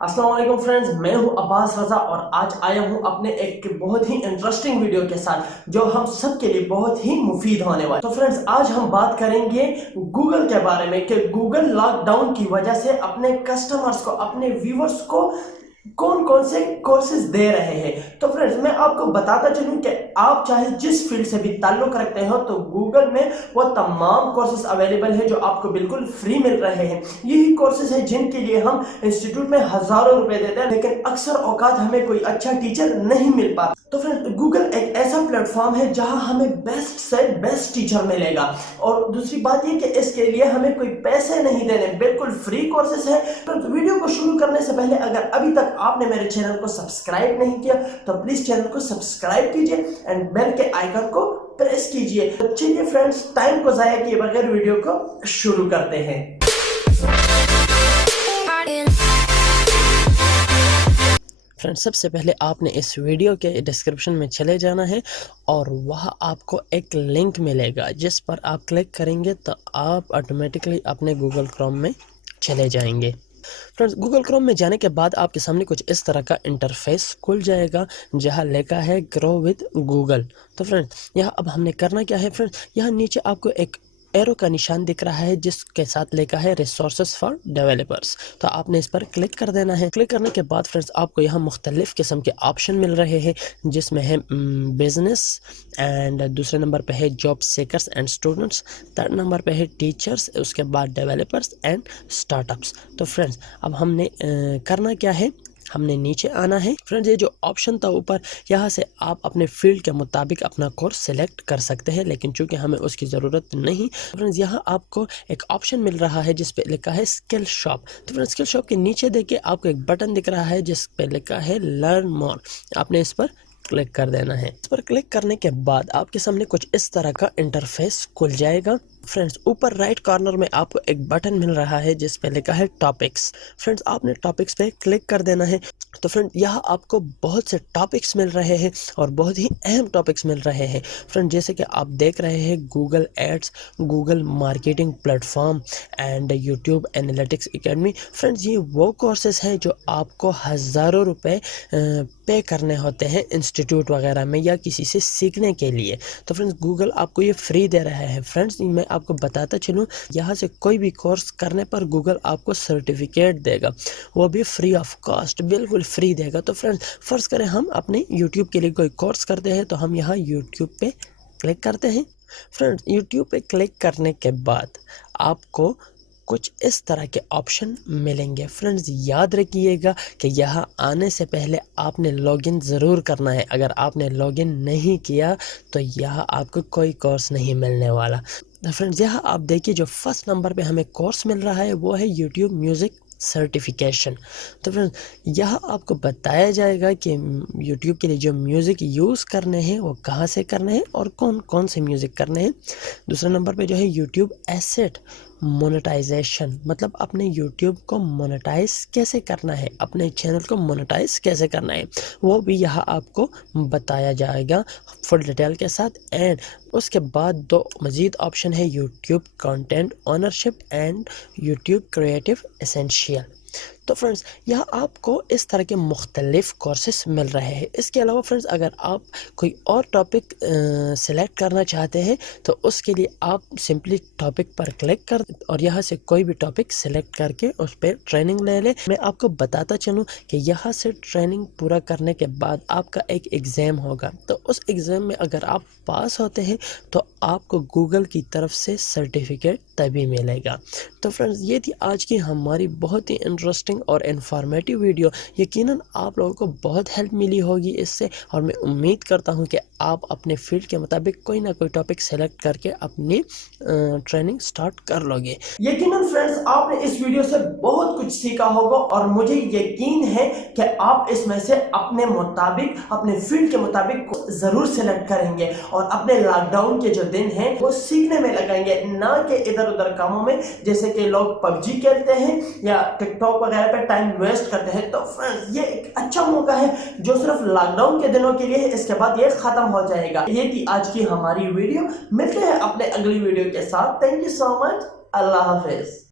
अस्सलाम वालेकुम फ्रेंड्स, मैं हूं अब्बास रजा और आज आया हूं अपने एक बहुत ही इंटरेस्टिंग वीडियो के साथ जो हम सब के लिए बहुत ही मुफीद होने वाला है। तो फ्रेंड्स, आज हम बात करेंगे गूगल के बारे में कि गूगल लॉकडाउन की वजह से अपने कस्टमर्स को, अपने व्यूवर्स को कौन कौन से कोर्सेज दे रहे हैं। तो फ्रेंड्स, मैं आपको बताता चलूं कि आप चाहे जिस फील्ड से भी ताल्लुक रखते हो तो गूगल में वो तमाम कोर्सेज अवेलेबल है जो आपको बिल्कुल फ्री मिल रहे हैं। यही कोर्सेज है जिनके लिए हम इंस्टीट्यूट में हजारों रुपए देते हैं, लेकिन अक्सर औकात हमें कोई अच्छा टीचर नहीं मिल पाता। तो फ्रेंड्स, गूगल एक ऐसा प्लेटफॉर्म है जहां हमें बेस्ट से बेस्ट टीचर मिलेगा। और दूसरी बात ये कि इसके लिए हमें कोई पैसे नहीं देने, बिल्कुल फ्री कोर्सेज है। तो वीडियो को शुरू करने से पहले अगर अभी तक आपने मेरे चैनल को सब्सक्राइब नहीं किया तो प्लीज चैनल को सब्सक्राइब कीजिए एंड बेल के आइकन को प्रेस कीजिए। तो चलिए फ्रेंड्स, टाइम को जाया किए बगैर वीडियो को शुरू करते हैं। फ्रेंड्स, सबसे पहले आपने इस वीडियो के डिस्क्रिप्शन में चले जाना है और वहाँ आपको एक लिंक मिलेगा जिस पर आप क्लिक करेंगे तो आप ऑटोमेटिकली अपने गूगल क्रोम में चले जाएंगे। फ्रेंड्स, गूगल क्रोम में जाने के बाद आपके सामने कुछ इस तरह का इंटरफेस खुल जाएगा जहाँ लिखा है ग्रो विद गूगल। तो फ्रेंड्स, यहाँ अब हमने करना क्या है। फ्रेंड्स, यहाँ नीचे आपको एक एरो का निशान दिख रहा है जिसके साथ लिखा है रिसोर्सेज फॉर डेवलपर्स। तो आपने इस पर क्लिक कर देना है। क्लिक करने के बाद फ्रेंड्स, आपको यहाँ मुख्तलिफ किस्म के ऑप्शन मिल रहे हैं जिसमें है बिजनेस, एंड दूसरे नंबर पे है job seekers and students, third number पे है टीचर्स, उसके बाद डेवलपर्स एंड स्टार्टअप्स। तो फ्रेंड्स, अब हमने करना क्या है, हमने नीचे आना है। फ्रेंड्स, ये जो ऑप्शन था ऊपर, यहाँ से आप अपने फील्ड के मुताबिक अपना कोर्स सिलेक्ट कर सकते हैं, लेकिन चूंकि हमें उसकी ज़रूरत नहीं। फ्रेंड्स, यहाँ आपको एक ऑप्शन मिल रहा है जिस पे लिखा है स्किल शॉप। तो फ्रेंड्स, स्किल शॉप के नीचे देखिए आपको एक बटन दिख रहा है जिस पे लिखा है लर्न मोर। आपने इस पर क्लिक कर देना है। इस पर क्लिक करने के बाद आपके सामने कुछ इस तरह का इंटरफेस खुल जाएगा। फ्रेंड्स, ऊपर राइट कॉर्नर में आपको एक बटन मिल रहा है जिस पे लिखा है टॉपिक्स। फ्रेंड्स, आपने टॉपिक्स पे क्लिक कर देना है। तो फ्रेंड, यहाँ आपको बहुत से टॉपिक्स मिल रहे हैं और बहुत ही अहम टॉपिक्स मिल रहे हैं। फ्रेंड, जैसे कि आप देख रहे हैं Google ads, Google marketing platform and YouTube analytics academy. Friends, ये वो कोर्सेज हैं जो आपको हज़ारों रुपए पे करने होते हैं इंस्टीट्यूट वगैरह में या किसी से सीखने के लिए। तो फ्रेंड्स, गूगल आपको ये फ्री दे रहा है। फ्रेंड्स, मैं आपको बताता चलूँ, यहाँ से कोई भी कोर्स करने पर गूगल आपको सर्टिफिकेट देगा, वो भी फ्री ऑफ कॉस्ट, बिल्कुल फ्री देगा। तो फ्रेंड्स, फर्ज करें हम अपने यूट्यूब के लिए कोई कोर्स करते हैं तो हम यहाँ यूट्यूब पे क्लिक करते हैं। फ्रेंड्स, यूट्यूब पे क्लिक करने के बाद आपको कुछ इस तरह के ऑप्शन मिलेंगे। फ्रेंड्स, याद रखिएगा कि यहाँ आने से पहले आपने लॉगिन ज़रूर करना है। अगर आपने लॉगिन नहीं किया तो यहाँ आपको कोई कोर्स नहीं मिलने वाला। फ्रेंड्स, यहाँ आप देखिए जो फर्स्ट नंबर पे हमें कोर्स मिल रहा है वो है यूट्यूब म्यूज़िक सर्टिफिकेशन। तो फ्रेंड्स, यहाँ आपको बताया जाएगा कि यूट्यूब के लिए जो म्यूज़िक यूज़ करने हैं वो कहाँ से करने हैं और कौन कौन से म्यूज़िक करने हैं। दूसरे नंबर पे जो है यूट्यूब एसेट मोनेटाइजेशन, मतलब अपने यूट्यूब को मोनेटाइज कैसे करना है, अपने चैनल को मोनेटाइज कैसे करना है, वो भी यहाँ आपको बताया जाएगा फुल डिटेल के साथ। एंड उसके बाद दो मज़ीद ऑप्शन है YouTube content ownership and YouTube creative essential. तो फ्रेंड्स, यहाँ आपको इस तरह के मुख्तलिफ कोर्सेस मिल रहे हैं। इसके अलावा फ्रेंड्स, अगर आप कोई और टॉपिक सेलेक्ट करना चाहते हैं तो उसके लिए आप सिंपली टॉपिक पर क्लिक कर और यहाँ से कोई भी टॉपिक सेलेक्ट करके उस पर ट्रेनिंग ले लें। मैं आपको बताता चलूँ कि यहाँ से ट्रेनिंग पूरा करने के बाद आपका एक एग्ज़ाम होगा। तो उस एग्ज़ाम में अगर आप पास होते हैं तो आपको गूगल की तरफ से सर्टिफिकेट तभी मिलेगा। तो फ्रेंड्स, ये थी आज की हमारी बहुत ही इंटरेस्टिंग और इन्फॉर्मेटिव वीडियो। यकीनन आप लोगों को बहुत हेल्प मिली होगी इससे, और मैं उम्मीद करता हूँ कि आप अपने फील्ड के मुताबिक कोई ना कोई टॉपिक सेलेक्ट करके अपनी ट्रेनिंग स्टार्ट कर लोगे। यकीनन फ्रेंड्स, आपने इस वीडियो से बहुत कुछ सीखा होगा और मुझे यकीन है कि आप इसमें से अपने मुताबिक, अपने फील्ड के मुताबिक जरूर सेलेक्ट करेंगे और अपने लॉकडाउन के जो दिन हैं वो सीखने में लगाएंगे, ना कि इधर उधर कामों में, जैसे कि लोग पबजी खेलते हैं या टिकटॉक वगैरह पे टाइम वेस्ट करते हैं। तो फ्रेंड्स, ये एक अच्छा मौका है जो सिर्फ लॉकडाउन के दिनों के लिए है, इसके बाद ये खत्म हो जाएगा। ये थी आज की हमारी वीडियो। मिलते हैं अपने अगली वीडियो के साथ। Thank you so much. Allah Hafiz.